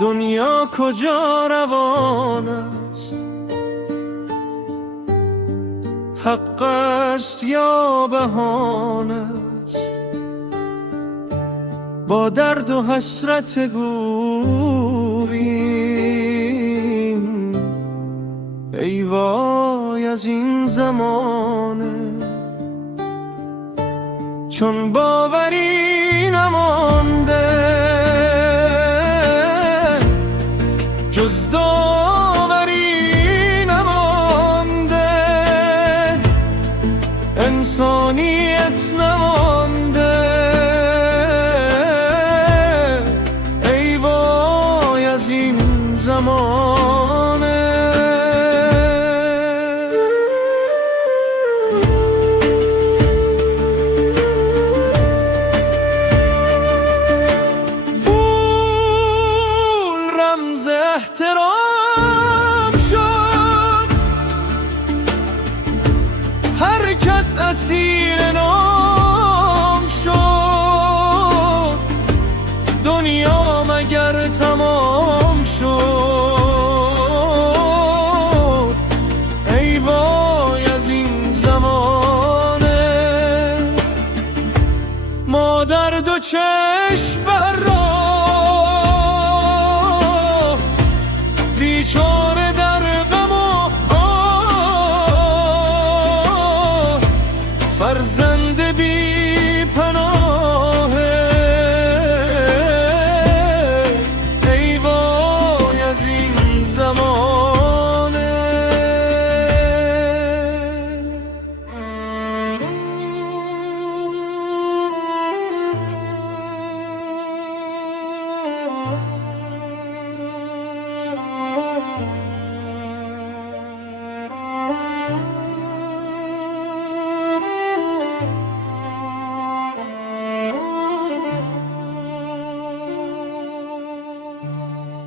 دنیا کجا روان است، حق است یا بهانه است؟ با درد و حسرت گوریم، ای وای از این زمانه. چون باوری نمانده جز داوری نمانده، انسانیت نمانده، ای وای از این زمانه. احترام شد، هر کس اسیر نام شد. دنیا مگر تمام شد، ای وای از این زمانه. ما در دو چشم بر بیچاره در غم و آه، فرزند بی پناه، ای وای از این زمانه.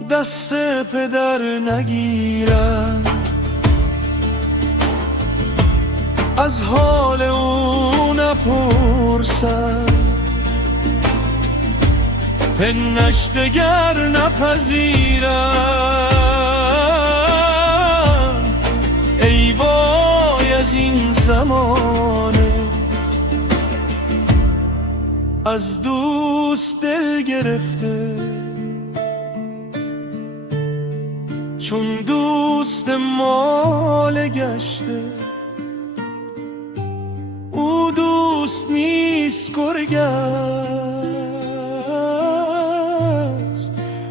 دست پدر نگیرم، از حال او نپرسم، پنه‌اش دگر نپذیرم، ای وای از این زمانه. از دوست دل گرفته، چون دوست مال گشته، او دوست نیست گرگ است،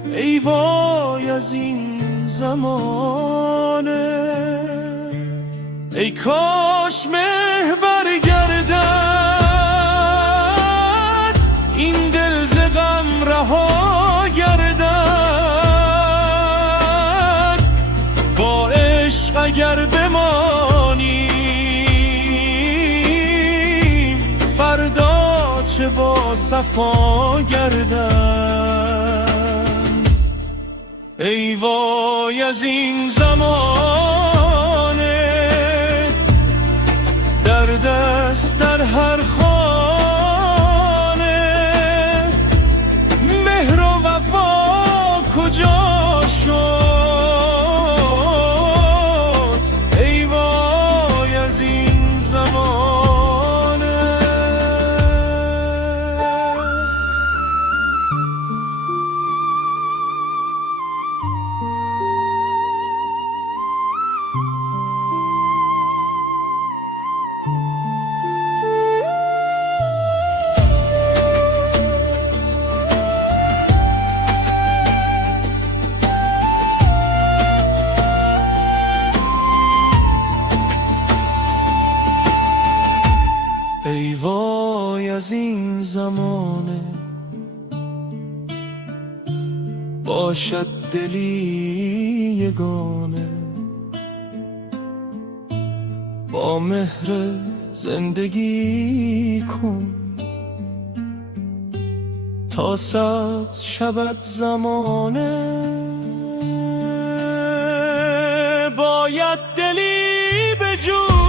ای وای از این زمانه. ای کاش مه برگردد، این دل ز غم رها گردد، با عشق اگر بمانیم، فردا چه با صفا گردد. ای وای از این زمانه، درد است در هر خانه، مهر و وفا کجا شد، ای وای از این زمانه. ای وای از این زمانه، باشد دلی یگانه، با مهر زندگی کن تا سبز شود زمانه. باید دلی به جون